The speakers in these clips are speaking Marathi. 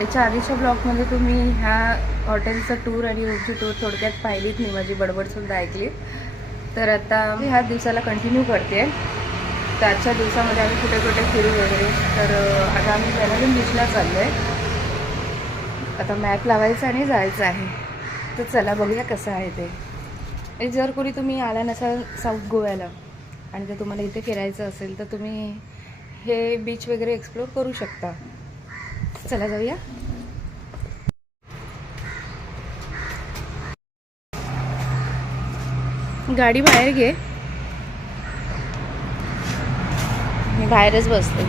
याच्या आधीच्या ब्लॉगमध्ये तुम्ही ह्या हॉटेलचं टूर आणि रूमची टूर थोडक्यात पाहिलीत नाही माझी बडबडसुद्धा ऐकली तर आता मी ह्या दिवसाला कंटिन्यू करते. तर आजच्या दिवसामध्ये आम्ही कुठे कुठे फिरू वगैरे तर आता आम्ही बेलागून बीचला चाललो आहे आता मॅप लावायचा आणि जायचं आहे. तर चला बघूया कसं आहे ते. जर कोणी तुम्ही आला नसाल साऊथ गोव्याला आणि जर तुम्हाला इथे फिरायचं असेल तर तुम्ही हे बीच वगैरे एक्सप्लोर करू शकता. चला जाऊया. गाडी बाहेर घे. मी बाहेरच बसते.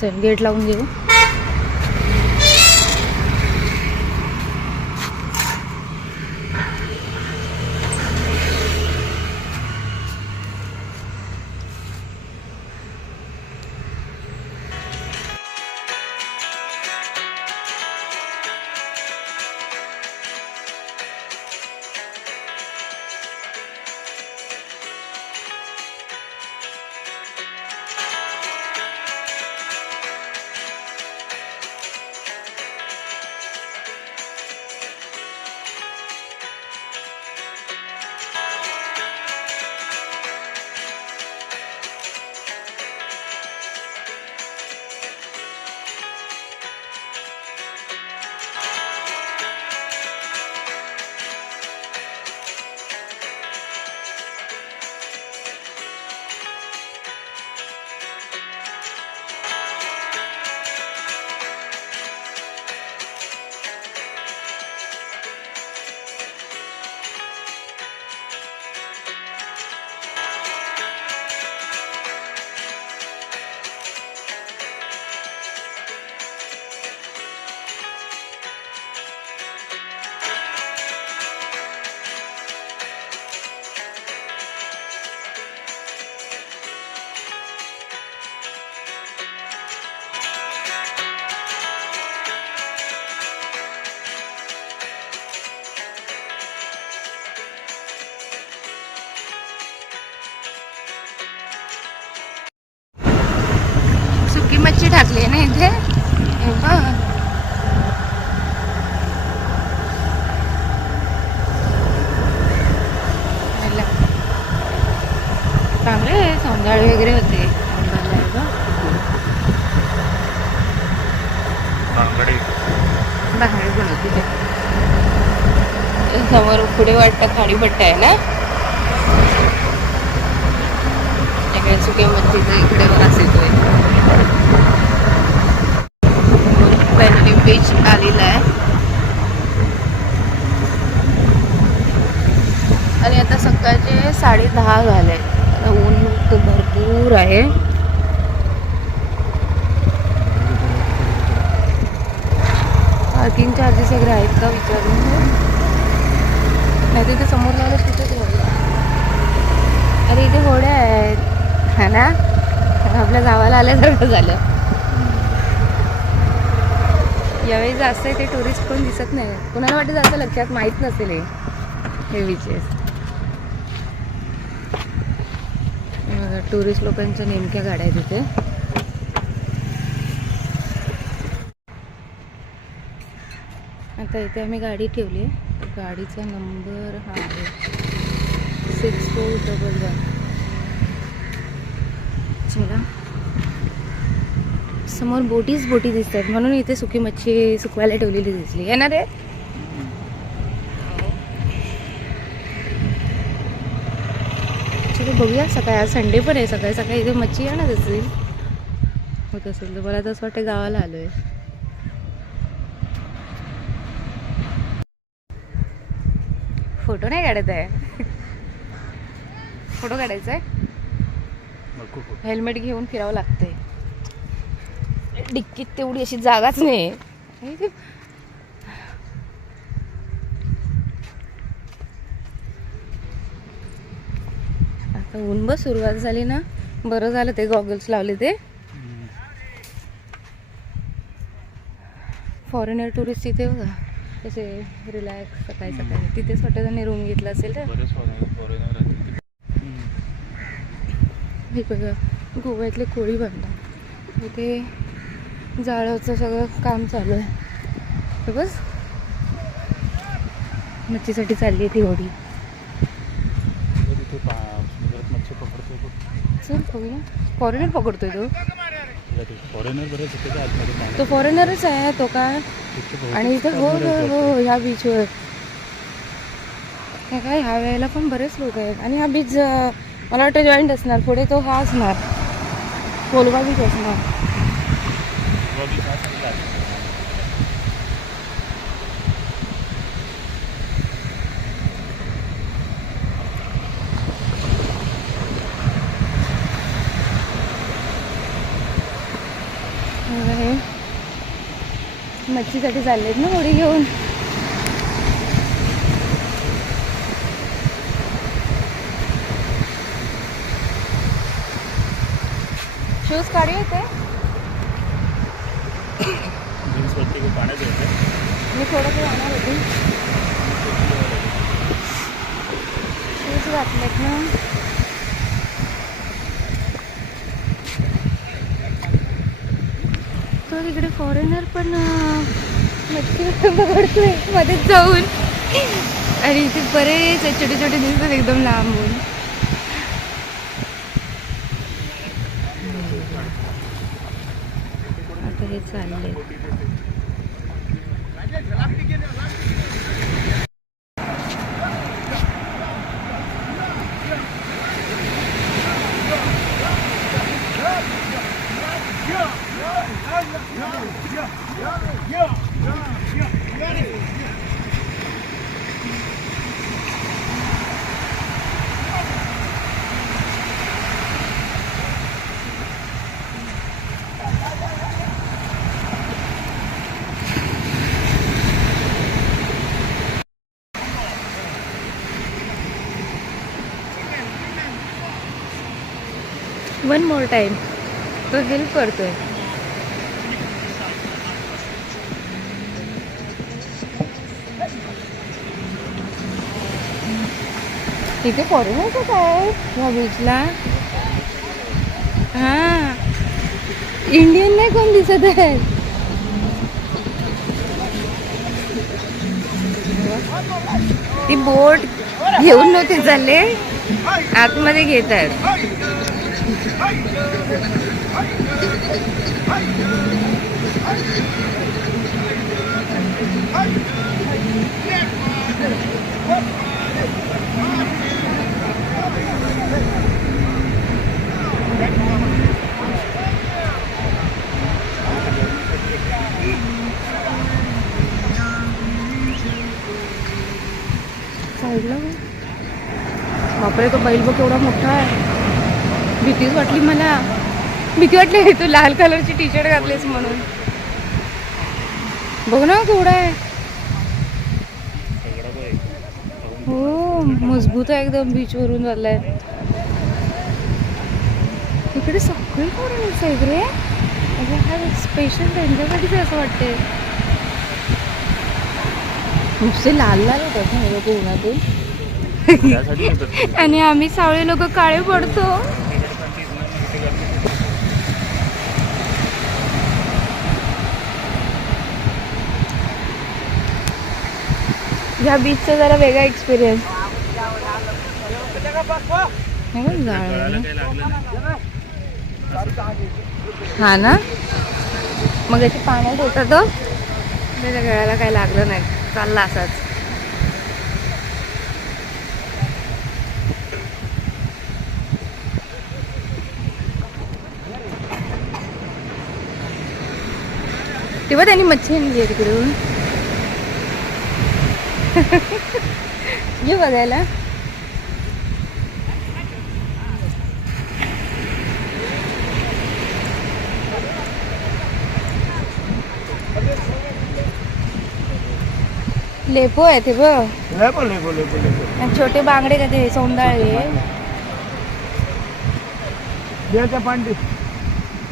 चल गेट लावून घेऊ. समोर पुढे वाटतं खाडीपट्टा आहे ना? इकडे मच्छीचं इकडे वास येतोय. फायनली बीच आलेला आहे. आणि आता सकाळचे साडे दहा झाले. आता ऊन तर भरपूर आहे. पार्किंग चार्जेस वगैरे आहेत का विचारून? नाही तिथे समोर लावलं तिथेच अरे इथे होड्या आहेत. हा ना? आपल्या गावाला आल्यासारखं झालं. यावेळी जास्त ते टुरिस्ट कोण दिसत नाही. कुणाला वाटत जास्त लक्षात माहीत नसेल हे. हे टुरिस्ट लोकांच्या नेमक्या गाड्या आहेत तिथे आता इथे आम्ही गाडी ठेवली आहे. गाडीचा नंबर हा आहे. सिक्स फोर डबल वन चला. समोर बोटीच बोटी दिसत आहेत म्हणून इथे सुकी मच्छी सुकवायला ठेवलेली दिसली. येणार आहे चलो बघूया. सकाळी आज संडे पण आहे. सकाळी सकाळी इथे मच्छी येणार असेल होत असेल तर मला तसं वाटतं गावाला आलो आहे फोटो नाही काढत आहे. फोटो काढायचा आहे. हेल्मेट घेऊन फिरावं लागतंय. डिक्कीत तेवढी अशी जागाच नाही. आता ऊन बस सुरुवात झाली ना. बरं झालं ते गॉगल्स लावले ते. फॉरेनर टुरिस्ट तिथे बघा. कसे रिलॅक्स सकाळी सकाळी. तिथेच हॉटेलने रूम घेतला असेल तर. हे बघा गोव्यातले कोळी बांधतात इथे जाळाचं सगळं काम चालू आहे. बस. मच्छीसाठी चालली आहे ती होडी. चल बघूया. फॉरेनर पकडतोय तो. फॉरेनर. तो फॉरेनरच आहे तो काय? आणि इथे हो हो हो. ह्या बीचवर हे काय ह्या वेळेला पण बरेच लोक आहेत. आणि हा बीच मला वाटतं जॉईंट असणार. पुढे तो हा असणार. कोलवा बीच असणार गोवा beach हा चांगला आहे. हे मच्छीसाठी चाललेत ना होडी घेऊन? शूज काढू येते. मी थोडंसं जाणार होती. शूज घातलेत ना. तो इकडे फॉरेनर पण अं, मच्छी पकडतोय मध्येच जाऊन. आणि इथे बरेच छोटे छोटे दिसतात एकदम लांबून. आता हे चालले वन मोर टाईम तो हेल्प करतोय. इथे फॉरेनर का काय? ह्या बीचला हा. इंडियन नाही कोण दिसत आहे? ती बोट घेऊन नव्हते चालले. आतमध्ये घेत आहेत. बापरे तो बैल बघ केवढा मोठा आहे भीतीच वाटली मला. भीती वाटली तू लाल कलरची टी शर्ट घातलीस म्हणून. बघ ना केवढा आहे. हो मजबूत आहे एकदम बीच वरून चाललाय. इकडे सगळे रे. अरे हा स्पेशल त्यांच्यासाठीच आहे असं वाटते नुसते लाल लाल होतात ना ते. आणि आम्ही सावळे लोक काळे पडतो तिकडे पण ती इथनं मग इथे गर्दी. ह्या बीचचा जरा वेगळा एक्सपिरियन्स हा ना? मग याची पाण्यात होता तो? त्याच्या गळ्याला काही लागलं नाही. चालला असाच. तेव्हा त्यांनी मच्छी आणली आहे तिकडून. ये बघायला. लेपो आहे ते बघ. लेपो लेपो लेपो लेपो. आणि छोटे बांगडे का ते सौंदाळे द्यायचं पांडी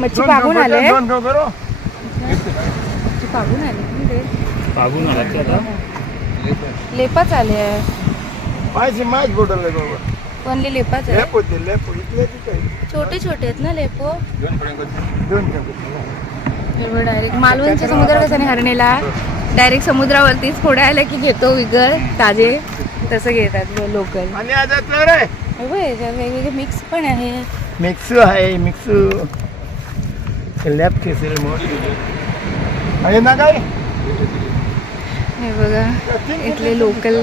मच्छी पागून आले. दोन खाऊ करो. मच्छी पागून आले. पागून आला आता. लेपाच आले पायचे माच बोटल बाबा. कोणले लेपाच आहे. लेपो ते लेपो इथले काय छोटे छोटे आहेत ना लेपो? दोन डायरेक्ट मालवणच्या समुद्र कसं नाही हरणेला डायरेक्ट समुद्रावरतीच फोडा आलं की घेतो विकत ताजे. तसं घेतात लोकल आणि आज रे? वेगवेगळे मिक्स पण आहे. मिक्स आहे मिक्स लॅब केसेल मोठी आहे ना काय हे बघा इथले लोकल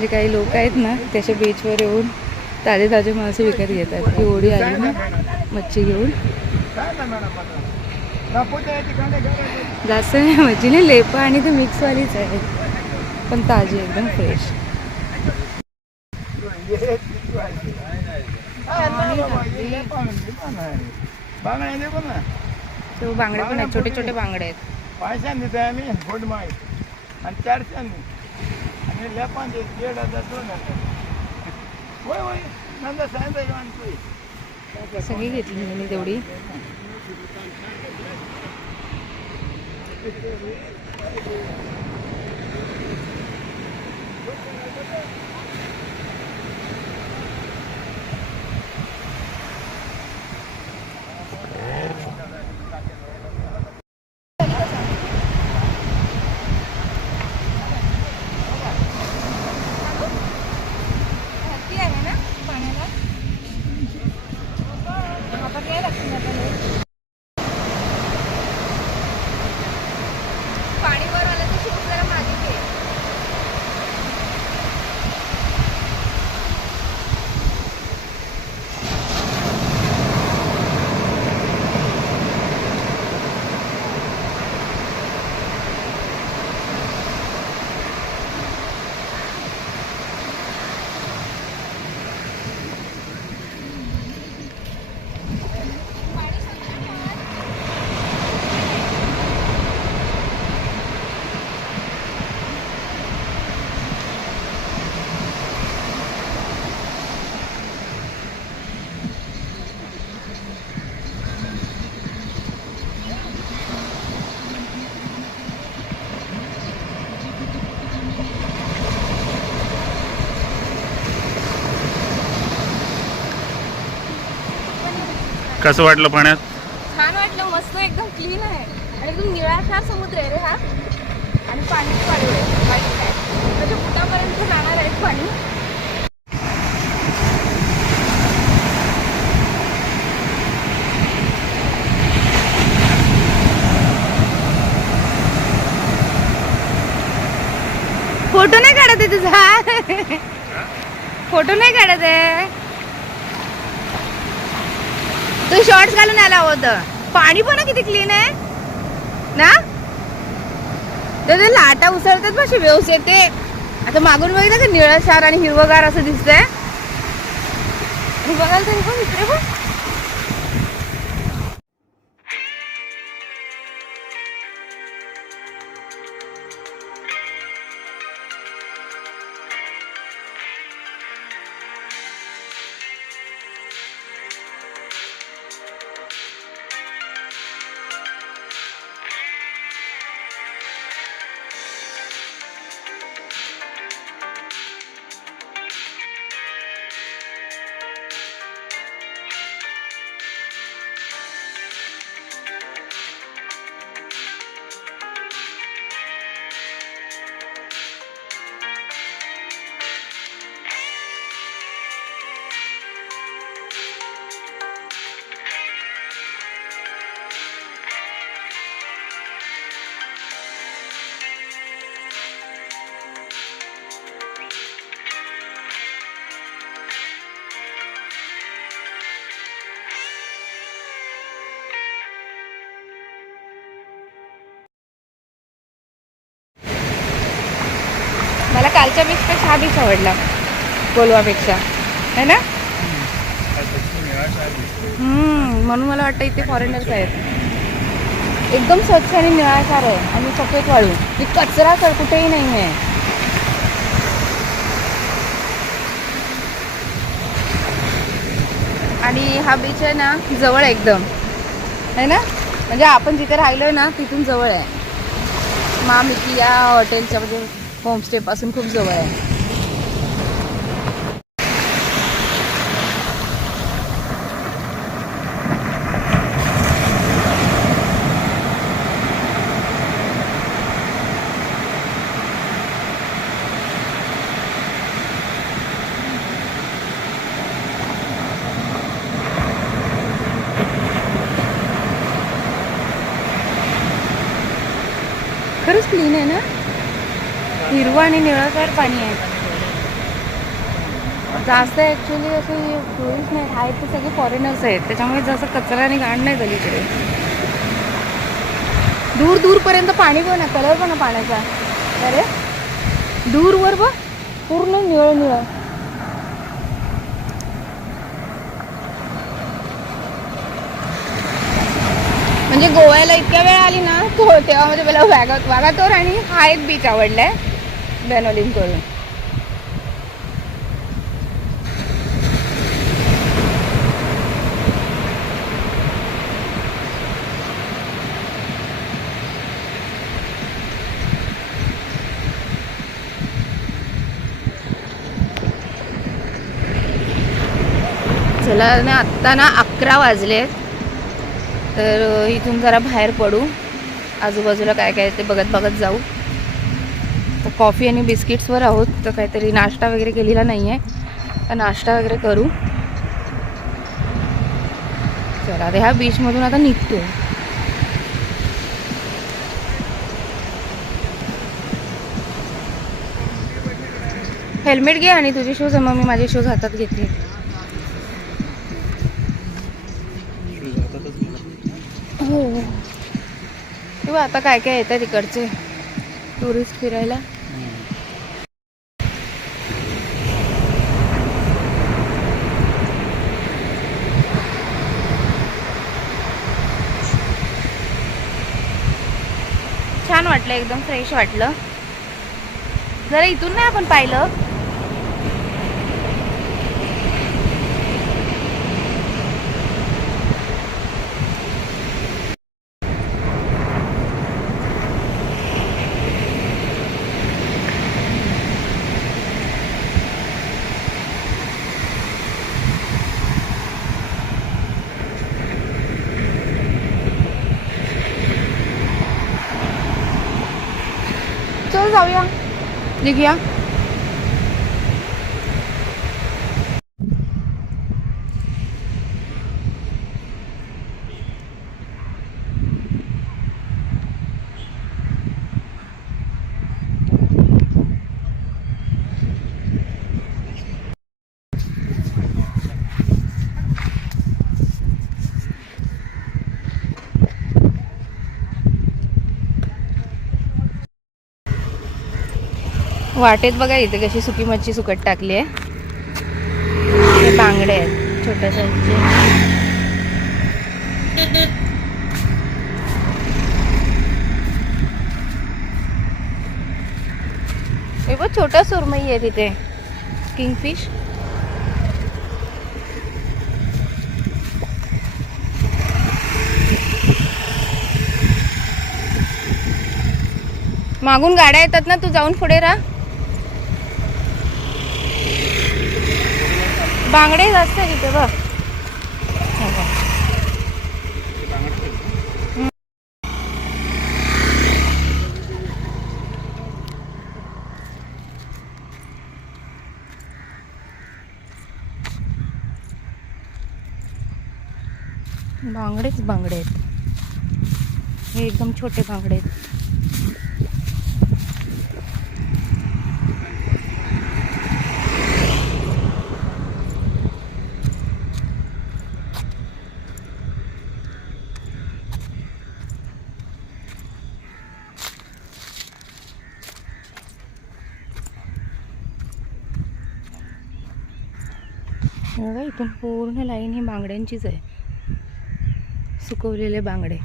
जे काही लोक आहेत ना त्याच्या बीचवर येऊन ताजे ताजे मासे विकत घेतात. ही ओढी आली ना मच्छी घेऊन. जास्त नाही मच्छी नाही लेपा आणि ते मिक्सवालीच आहे. पण ताजी एकदम फ्रेश बांगडे पण आहेत छोटे छोटे बांगडे आहेत. पाचशान दिता आम्ही आणि चारशांनी आणि लेपान ते दीड हजार दोन हजार. होय होय. नंतर सांगितलं घेऊन तू? सगळी घेतली मी तेवढी. Thank you ना पाण्याला वापरले लागतील आता लय. पाणी वर आलं तर शिकून जरा मागे घे कसं वाटलं पाण्यात? छान वाटलं मस्त एकदम क्लीन आहे. आणि एकदम निळाशार समुद्र आहे रे हा. आणि पाणी वाईट आहे त्याच्या बुटापर्यंत जाणार आहे पाणी. फोटो नाही काढत आहे तुझा. फोटो नाही काढत आहे. तू शॉर्ट्स घालून आला होता. पाणी पण किती क्लीन आहे? ना? तर ते लाटा उसळतात पण व्यवस्थित ते. आता मागून बघितलं का निळशार आणि हिरवगार असं दिसतंय. बघाल तरी पण इकडे पण हा बीच आवडला गोलवापेक्षा है ना? हम्म, म्हणून मला वाटतं इथे फॉरेनर्स आहेत. एकदम स्वच्छ आणि निळासार आहे. आणि सफेद वाळू. की कचरा तर कुठेही नाही आहे आणि हा बीच आहे ना जवळ आहे एकदम. है ना? म्हणजे आपण जिथे राहिलो ना तिथून जवळ आहे. मामिकी या हॉटेलच्या म्हणजे होमस्टेपासून खूप जवळ आहे. क्लीन आहे ना? हिरवं आणि निळसर पाणी आहे. जास्त ॲक्च्युली असे टुरिस्ट नाही आहेत ते सगळे फॉरेनर्स आहेत. त्याच्यामुळे जसं कचरा आणि घाण नाही झाली इकडे दूर दूरपर्यंत पाणी बघ ना कलर पण पाण्याचा. अरे दूरवर बघ पूर्ण निळ निळ. म्हणजे गोव्याला इतक्या वेळ आली ना तो हो, तेव्हा म्हणजे मला वागा वागातोर आणि हा एक बीच आवडलाय बेनोलिम करून चला आत्ता ना अकरा वाजलेत तर इथून जरा बाहेर पडू. आजूबाजूला काय काय ते बघत बघत जाऊ. तर कॉफी आणि बिस्किट्सवर आहोत. तर काहीतरी नाश्ता वगैरे केलेला नाही आहे तर नाश्ता वगैरे करू. चला आता ह्या बीचमधून आता निघतो हेल्मेट घे आणि तुझे शूज मग मी माझे शूज हातात घेतले बघू आता काय काय येतात तिकडचे टुरिस्ट फिरायला. छान वाटलं एकदम फ्रेश वाटलं. जरा इथून नाही आपण पाहिलं चल जाऊया निघूया. वाटेत बघा इथे कशी सुकी मच्छी सुकट टाकली आहे. हे बांगडे आहेत छोट्या साईजचे हे बघ छोटा सुरमई आहे तिथे. किंगफिश मागून गाड्या येतात ना तू जाऊन पुढे राहा. बांगडे जास्त आहे तिथे बघ. बांगडेच बांगडे आहेत. हे एकदम छोटे बांगडे आहेत. बघा इथून पूर्ण लाईन ही बांगड्यांचीच आहे. सुकवलेले बांगडे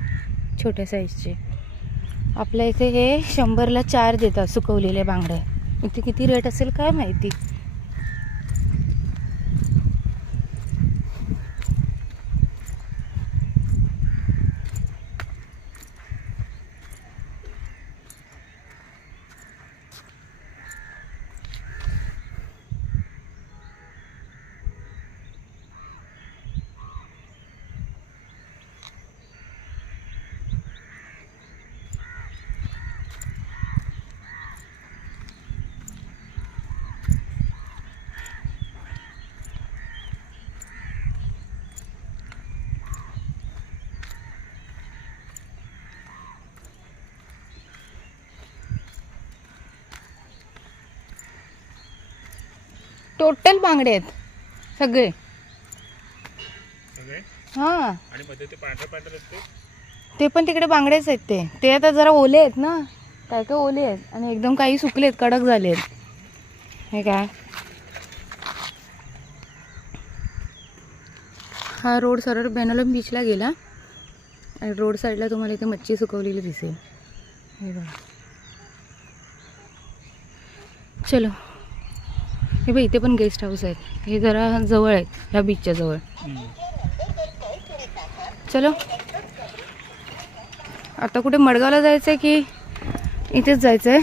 छोट्या साईजचे आपल्या इथे हे शंभरला चार देतात सुकवलेले बांगडे. इथे किती रेट असेल काय माहिती? टोटल बांगडे आहेत. सगळे. सगळे? हां. आणि मध्ये ते पांढरे पांढरे असते ते? पण तिकडे बांगडेच आहेत ते. ते आता जरा ओले आहेत ना. काय काय ओले आहेत. आणि एकदम काही सुकलेत कडक झाले आहेत. हे काय? हा रोड सरळ बेनालम बीचला गेला. आणि रोड साईडला तुम्हाला इथे मच्छी सुकवलेली दिसेल. हे बघा. चलो. हे बघ इथे पण गेस्ट हाऊस आहेत. हे जरा जवळ आहेत ह्या बीचच्या जवळ. चलो. आता कुठे मडगावला जायचं आहे की इथेच जायचं आहे